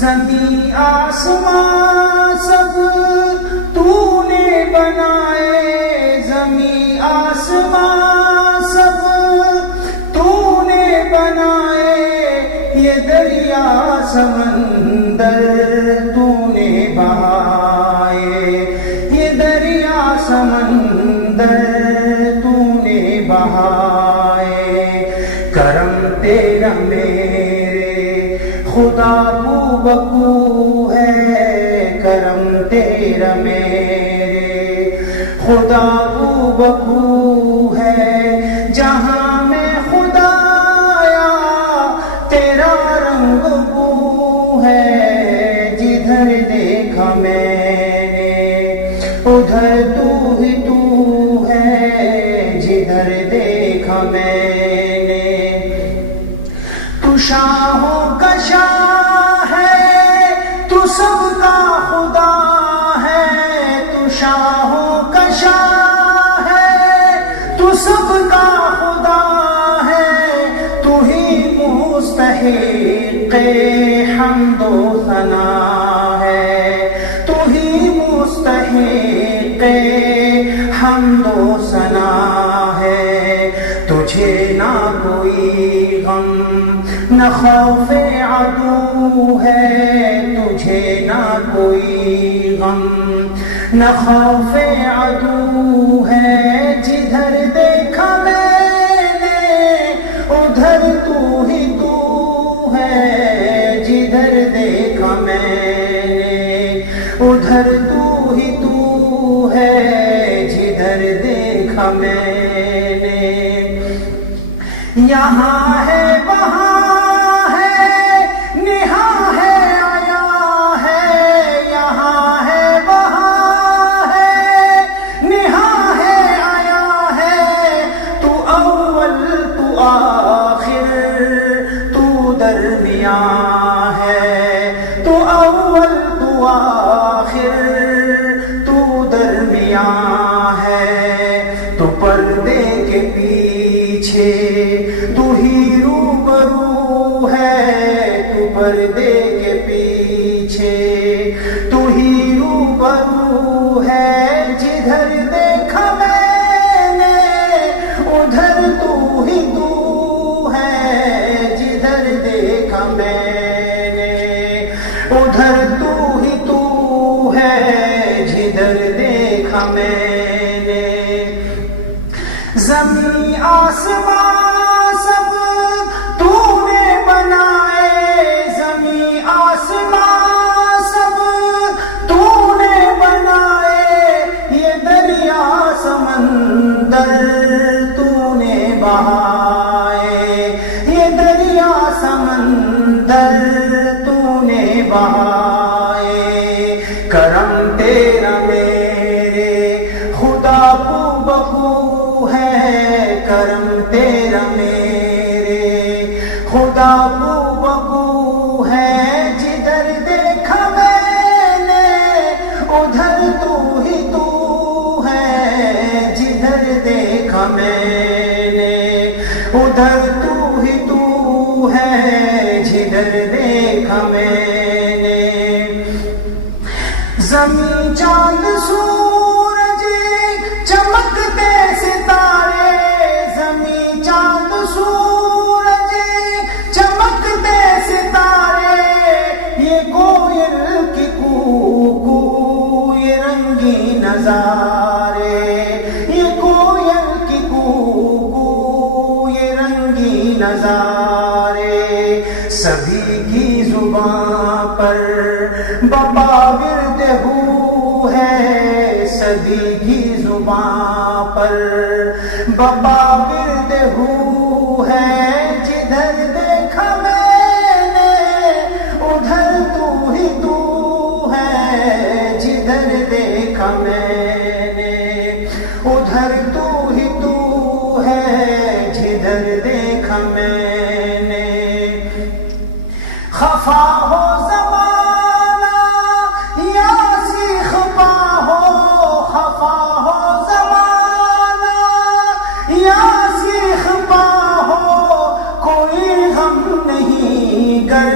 زمین آسمان سب تو نے بنائے، زمین آسمان سب تو نے بنائے، یہ دریا سمندر تو نے بہائے، یہ دریا سمندر تو نے بہائے۔ کرم تیرا میرے خدا کو بکو ہے، کرم تیرا میرے خدا کو بکو ہے، جہاں میں خدایا تیرا رنگ بو ہے، جدھر دیکھا میں نے ادھر تو ہی تو ہے، جدھر دیکھا میں نے۔ تو شاہوں کا شاہ ہے، تو سب کا خدا ہے، تو شاہوں کا شاہ ہے، تو سب کا خدا ہے، تو ہی مستحق حمد و ثنا ہے، تو ہی مستحق حمد و ثنا ہے۔ تجھے نہ کوئی غم نہ خوف عدو ہے، تجھے نہ کوئی غم نہ خوف عدو ہے، جدھر دیکھا میں نے ادھر تو ہی تو ہے، جدھر دیکھا میں نے ادھر تو ہی تو ہے، جدھر دیکھا میں نے۔ یہاں ہے وہاں ہے، نہاں ہے آیا ہے، یہاں ہے وہاں ہے، نہاں ہے آیا ہے، تو اول تو آخر تو درمیان ہے، تو اول تو آخر تو درمیان ہے، تو پردے کے پیچھے تو ہی روبرو ہے، تو پردے کے پیچھے تو ہی روبرو ہے، جدھر دیکھا میں نے ادھر تو ہی تو ہے، جدھر دیکھا میں نے ادھر تو ہی تو ہے، جدھر دیکھا میں نے۔ زمین آسمان سب تو نے بنائے، زمین آسمان سب تو نے بنائے، یہ دریا سمندر تو نے بہائے، یہ دریا سمندر تو نے بہائے۔ کرم تیرا میرے خدا کو بکو ہے، کرم تیرا میرے خدا کو بکو ہے، جدھر دیکھا میں نے ادھر تو ہی تو ہے، جدھر دیکھا میں نے ادھر تو ہی تو ہے، جدھر دیکھا میں نے۔ زمین چاند سورج چمکتے ستارے، زمین چاند سورج چمکتے ستارے، یہ کوئل کی کوکو یہ رنگین نظارے، یہ کوئل کی کوکو یہ رنگین نظارے، سبھی کی زبان پر بپا ورد ہو ہے، سبھی کی زبان پر بپا ورد ہو ہے، جدھر دیکھا میں نے ادھر تو ہی تو ہے، جدھر دیکھا میں نے ادھر تو ہی تو ہے، جدھر دیکھا میں نے۔ خفا ہو زمانہ یا سیخ پا ہو، خفا ہو زمانہ یا سیخ پا ہو، کوئی غم نہیں گر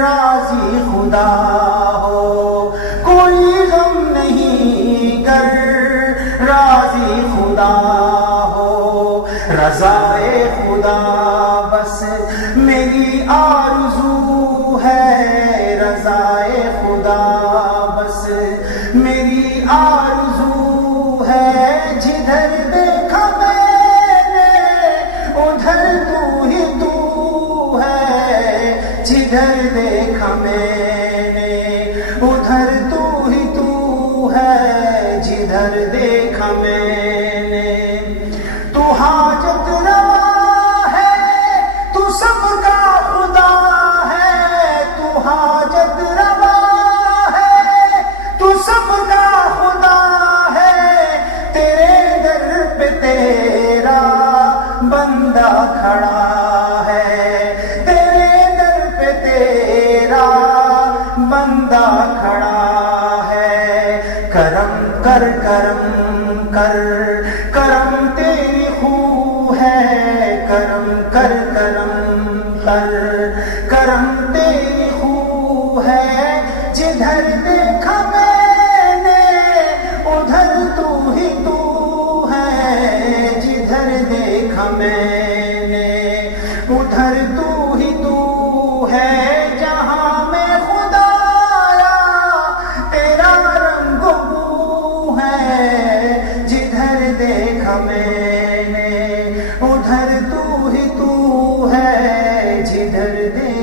راضی خدا خدا ہو، کوئی غم نہیں گر راضی خدا ہو، رضائے خدا بس میری آرزو ہے، رضائے خدا بس میری آرزو ہے، جدھر دیکھا میں نے ادھر تو ہی تو ہے، جدھر دیکھا میں نے ادھر تو ہی تو ہے، جدھر دیکھا میں نے۔ تو حاجت روا ہے، تو سب کا خدا ہے، تو حاجت روا ہے، تو سب کا خدا ہے، تیرے در پہ تیرا بندہ کھڑا ہے، تیرے در پہ تیرا بندہ کھڑا ہے۔ کرم کر کرم کر کرم تیری خو ہے، کرم کر کرم کر کرم تیری خو ہے، جدھر دیکھا میں نے ادھر تو ہی تو ہے، جدھر دیکھا میں نے ادھر تو ہی تو ہے، جہاں میں خدا آیا تیرا رنگ بو ہے، جدھر دیکھا میں نے ادھر تو ہی تو ہے، جدھر دیکھا